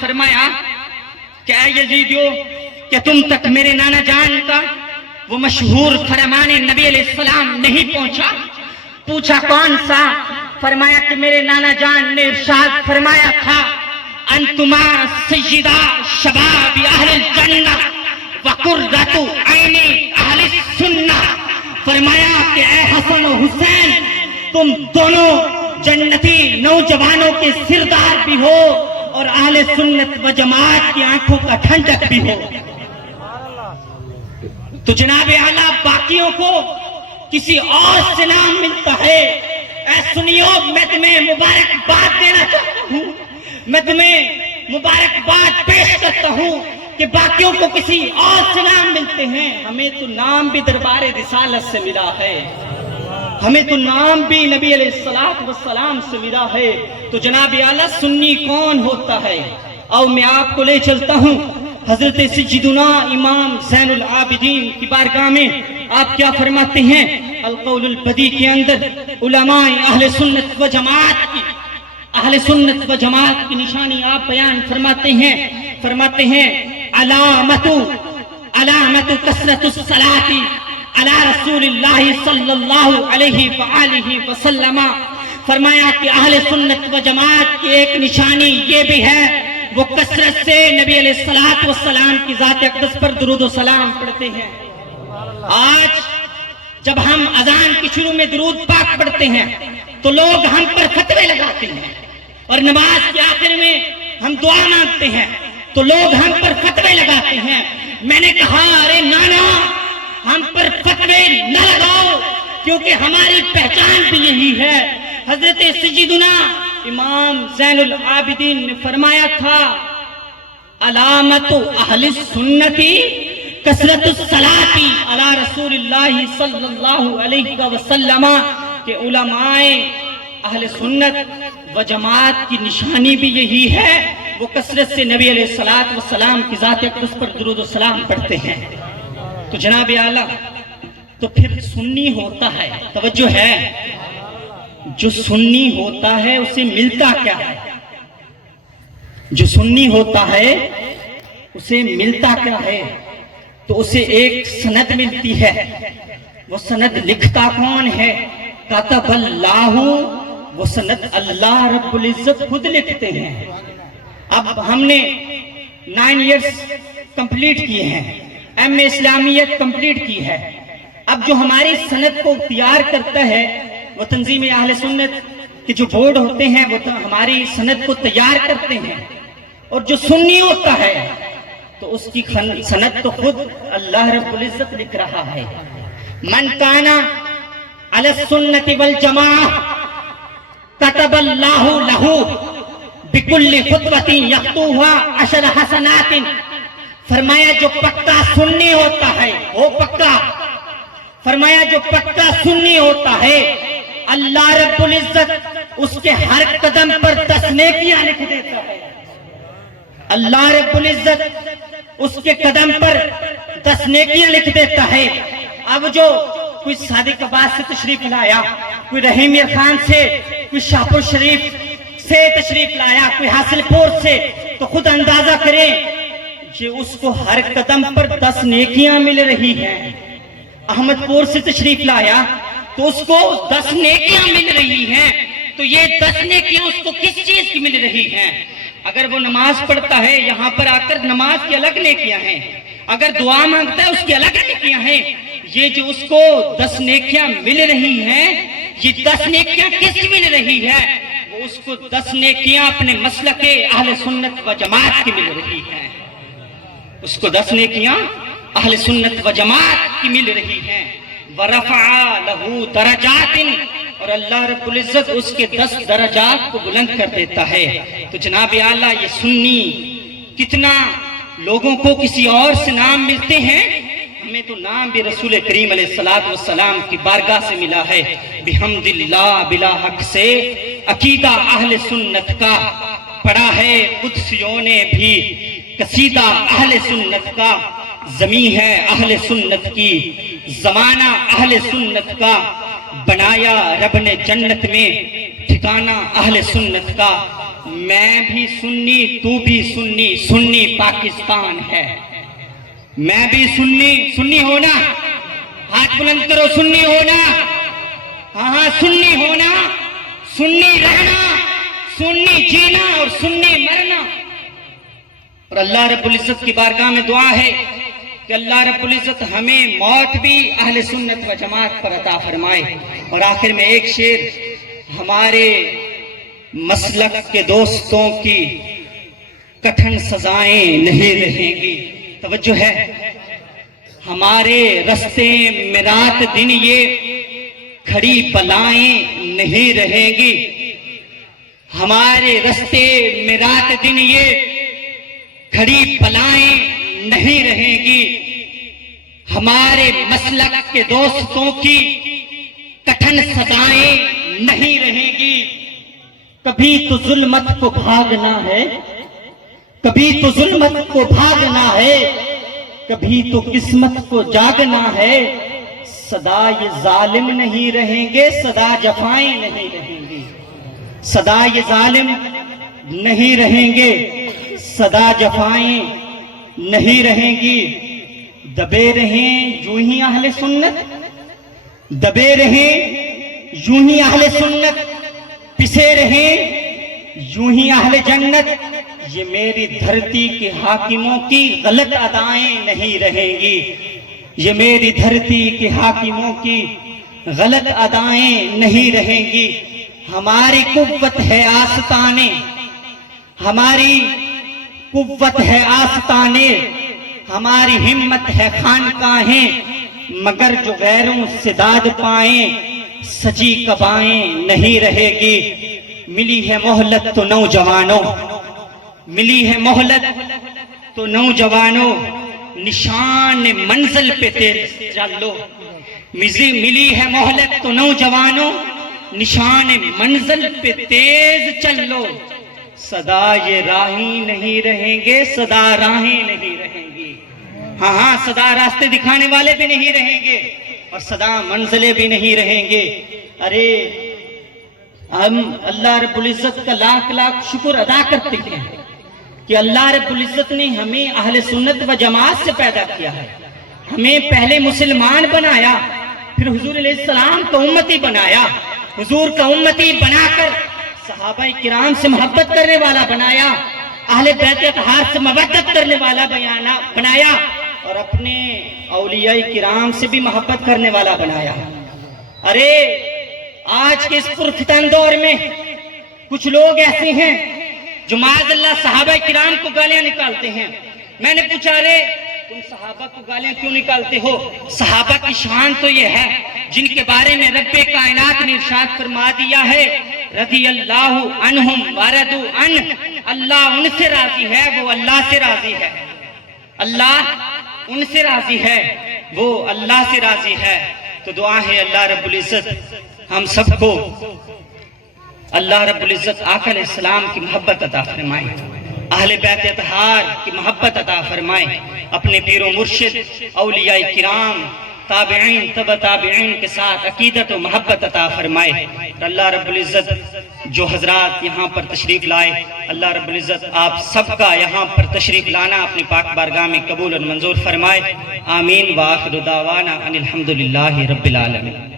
فرمایا کہ اے یزیدیو، کہ تم تک میرے نانا جان کا وہ مشہور فرمان نبی علیہ السلام نہیں پہنچا؟ پوچھا کون سا؟ فرمایا کہ میرے نانا جان نے ارشاد فرمایا تھا انتما سیدہ شباب اہل الجنہ وقرۃ عین اہل السنہ۔ فرمایا کہ اے حسن و حسین، تم دونوں جنتی نوجوانوں کے سردار بھی ہو اور اہل سنت و جماعت کی آنکھوں کا ٹھنڈک بھی ہو۔ تو جناب اعلیٰ باقیوں کو کسی اور سے نام ملتا ہے۔ اے سنیو، میں تمہیں مبارکباد دینا چاہتا ہوں، میں تمہیں مبارکباد پیش کرتا ہوں کہ باقیوں کو کسی اور سے نام ملتے ہیں، ہمیں تو نام بھی دربار رسالت سے ملا ہے، ہمیں تو نام بھی نبی علیہ السلام سے ملا ہے۔ تو جناب اعلیٰ سنی کون ہوتا ہے؟ اور میں آپ کو لے چلتا ہوں حضرت سیدنا امام زین العابدین کی بارگاہ میں۔ آپ کیا فرماتے ہیں؟ القول البدی کے اندر علماء اہل سنت و جماعت کی نشانی آپ بیان فرماتے ہیں علامت کثرت الصلاۃ علی رسول اللہ صلی اللہ علیہ وآلہ وسلم۔ فرمایا کہ اہل سنت و جماعت کی ایک نشانی یہ بھی ہے، وہ کثرت سے نبی علیہ السلام کی ذات اقدس پر درود و سلام پڑھتے ہیں۔ آج جب ہم اذان کی شروع میں درود پاک پڑھتے ہیں تو لوگ ہم پر فتوے لگاتے ہیں، اور نماز کے آخر میں ہم دعا مانگتے ہیں تو لوگ ہم پر فتوے لگاتے ہیں۔ میں نے کہا ارے نانا، ہم پر فتوے نہ لگاؤ، کیونکہ ہماری پہچان بھی یہی ہے۔ حضرت سیدنا امام زین العابدین نے فرمایا تھا علامت اہل السنتی کثرت الصلاۃ علی رسول اللہ صلی اللہ علیہ وسلم، کہ علماء اہل سنت و جماعت کی نشانی بھی یہی ہے، وہ کثرت سے نبی علیہ السلام کی ذات اقدس پر درود و سلام پڑھتے ہیں۔ تو جناب اعلیٰ، تو پھر سنی ہوتا ہے، توجہ ہے، جو سنی ہوتا ہے اسے ملتا کیا ہے؟ جو سنی ہوتا ہے اسے ملتا کیا ہے؟ تو اسے ایک سند ملتی ہے۔ وہ سند لکھتا کون ہے؟ کتب اللہ، وہ سند اللہ رب العزت خود لکھتے ہیں۔ اب ہم نے 9 ایئرز کمپلیٹ کیے ہیں، ایم اے اسلامیت کمپلیٹ کی ہے۔ اب جو ہماری سند کو تیار کرتا ہے وہ تنظیم اہل سنت کے جو بورڈ ہوتے ہیں، وہ ہماری سند کو تیار کرتے ہیں، اور جو سنی ہوتا ہے تو اس کی سند تو خود اللہ رب العزت لکھ رہا ہے۔ من کانا علی السنت والجماعہ کتب اللہ لہ بکل خطوۃ یخطوها 10 حسنات۔ فرمایا جو پکا سنی ہوتا ہے وہ پکا، فرمایا جو پکا سنی ہوتا ہے اللہ رب العزت اس کے ہر قدم پر 10 نیکیاں لکھ دیتا ہے۔ اللہ رب العزت اس کے قدم پر 10 نیکیاں لکھ دیتا ہے۔ اب جو کوئی صادق آباد سے تشریف لایا، کوئی رحیم خان سے، کوئی شاہپور شریف سے تشریف لایا، کوئی حاصل پور سے، تو خود اندازہ کریں کہ اس کو ہر قدم پر 10 نیکیاں مل رہی ہیں۔ احمد پور سے تشریف لایا تو اس کو 10 نیکیاں مل رہی ہیں۔ تو یہ 10 نیکیاں اس کو کس چیز کی مل رہی ہیں؟ اگر وہ نماز پڑھتا ہے، یہاں پر آ کر نماز کی الگ نیکیاں ہیں، اگر دعا مانگتا ہے اس کی الگ نیکیاں ہیں۔ یہ جو اس کو 10 نیکیاں مل رہی ہیں، یہ 10 نیکیاں کس کی مل رہی ہے؟ وہ اس کو 10 نیکیاں اپنے مسلک اہل سنت و جماعت کی مل رہی ہیں۔ اس کو 10 نیکیاں اہل سنت و جماعت کی مل رہی ہیں۔ وَرَفَعَ لَهُ دَرَجَاتٍ، اور اللہ رب العزت اس کے 10 درجات کو بلند کر دیتا ہے۔ تو جناب اعلیٰ، یہ سنی کتنا لوگوں کو کسی اور سے نام ملتے ہیں، ہمیں تو نام بھی رسول کریم علیہ السلام کی بارگاہ سے ملا ہے۔ بحمد اللہ بلا حق سے عقیدہ اہل سنت کا پڑھا ہے قدسیوں نے بھی، قصیدہ اہل سنت کا، زمین ہے اہل سنت کی، زمانہ اہل سنت کا، بنایا رب نے جنت میں ٹھکانہ اہل سنت کا، میں بھی سنی تو بھی سنی، سنی پاکستان ہے۔ میں بھی سنی ہونا، ہاتھ بلند کرو، سنی ہونا، ہاں سنی ہونا، سنی رہنا، سنی جینا اور سنی مرنا۔ اور اللہ رب العزت کی بارگاہ میں دعا ہے کہ اللہ رب العزت ہمیں موت بھی اہل سنت و جماعت پر عطا فرمائے۔ اور آخر میں ایک شعر، ہمارے مسلک کے دوستوں کی کٹھن سزائیں نہیں رہیں گی۔ توجہ ہے، ہمارے رستے میں رات دن یہ کھڑی بلائیں نہیں رہیں گی، ہمارے رستے میں رات دن یہ کھڑی بلائیں نہیں رہیں گی، ہمارے مسلک کے دوستوں کی کٹھن سزائیں نہیں رہیں گی۔ کبھی تو ظلمت کو بھاگنا ہے، کبھی تو ظلمت کو بھاگنا ہے، کبھی تو قسمت کو جاگنا ہے۔ سدا یہ ظالم نہیں رہیں گے، سدا جفائیں نہیں رہیں گی، سدا یہ ظالم نہیں رہیں گے، سدا جفائیں نہیں رہیں گی۔ دبے رہیں یوں ہی اہل سنت، دبے رہیں یوں ہی اہل سنت، پسے رہیں یوں ہی اہل جنت۔ یہ میری دھرتی کے حاکموں کی غلط ادائیں نہیں رہیں گی، یہ میری دھرتی کے حاکموں کی غلط ادائیں نہیں رہیں گی۔ ہماری قوت ہے آستانے، ہماری قوت ہے آستانے، ہماری ہمت ہے خانقاہیں، مگر جو غیروں سے داد پائیں سجی قبائیں نہیں رہے گی۔ ملی ہے مہلت تو نوجوانوں، ملی ہے مہلت تو نوجوانوں، نشان منزل پہ تیز چلو۔ ملی ہے مہلت تو نوجوانوں، نشان منزل پہ تیز چلو۔ صدا یہ راہیں نہیں رہیں گے، صدا راہیں نہیں رہیں گی، ہاں صدا راستے دکھانے والے بھی نہیں رہیں گے اور صدا منزلیں بھی نہیں رہیں گے۔ ارے ہم اللہ رب العزت کا لاکھ لاکھ شکر ادا کرتے ہیں کہ اللہ رب العزت نے ہمیں اہل سنت و جماعت سے پیدا کیا ہے، ہمیں پہلے مسلمان بنایا، پھر حضور علیہ السلام کا امتی بنایا، حضور کا امتی بنا کر صحابہ کرام سے محبت کرنے والا بنایا، اہل بیت اطہار سے مودت کرنے والا بنایا، اور اپنے اولیاء کرام سے بھی محبت کرنے والا بنایا۔ ارے آج کے اس پرفتن دور میں کچھ لوگ ایسے ہیں جو معاذ اللہ صحابہ کرام کو گالیاں نکالتے ہیں۔ میں نے پوچھا، ارے تم صحابہ کو گالیاں کیوں نکالتے ہو؟ صحابہ کی شان تو یہ ہے جن کے بارے میں رب کائنات نے ارشاد فرما دیا ہے، رضی اللہ عنہم ورضوا عنہ، اللہ ان سے راضی ہے، وہ اللہ سے راضی ہے، اللہ ان سے راضی ہے، وہ اللہ سے راضی ہے۔ تو دعا ہے اللہ رب العزت ہم سب کو اللہ رب العزت آقا علیہ السلام کی محبت عطا فرمائے، اہل بیت اطہار کی محبت عطا فرمائے، اپنے پیر و مرشد اولیاء کرام تابعین تبع تابعین کے ساتھ عقیدت و محبت عطا فرمائے۔ اللہ رب العزت جو حضرات یہاں پر تشریف لائے، اللہ رب العزت آپ سب کا یہاں پر تشریف لانا اپنی پاک بارگاہ میں قبول اور منظور فرمائے۔ آمین وآخر دعوانا ان الحمدللہ رب العالمین۔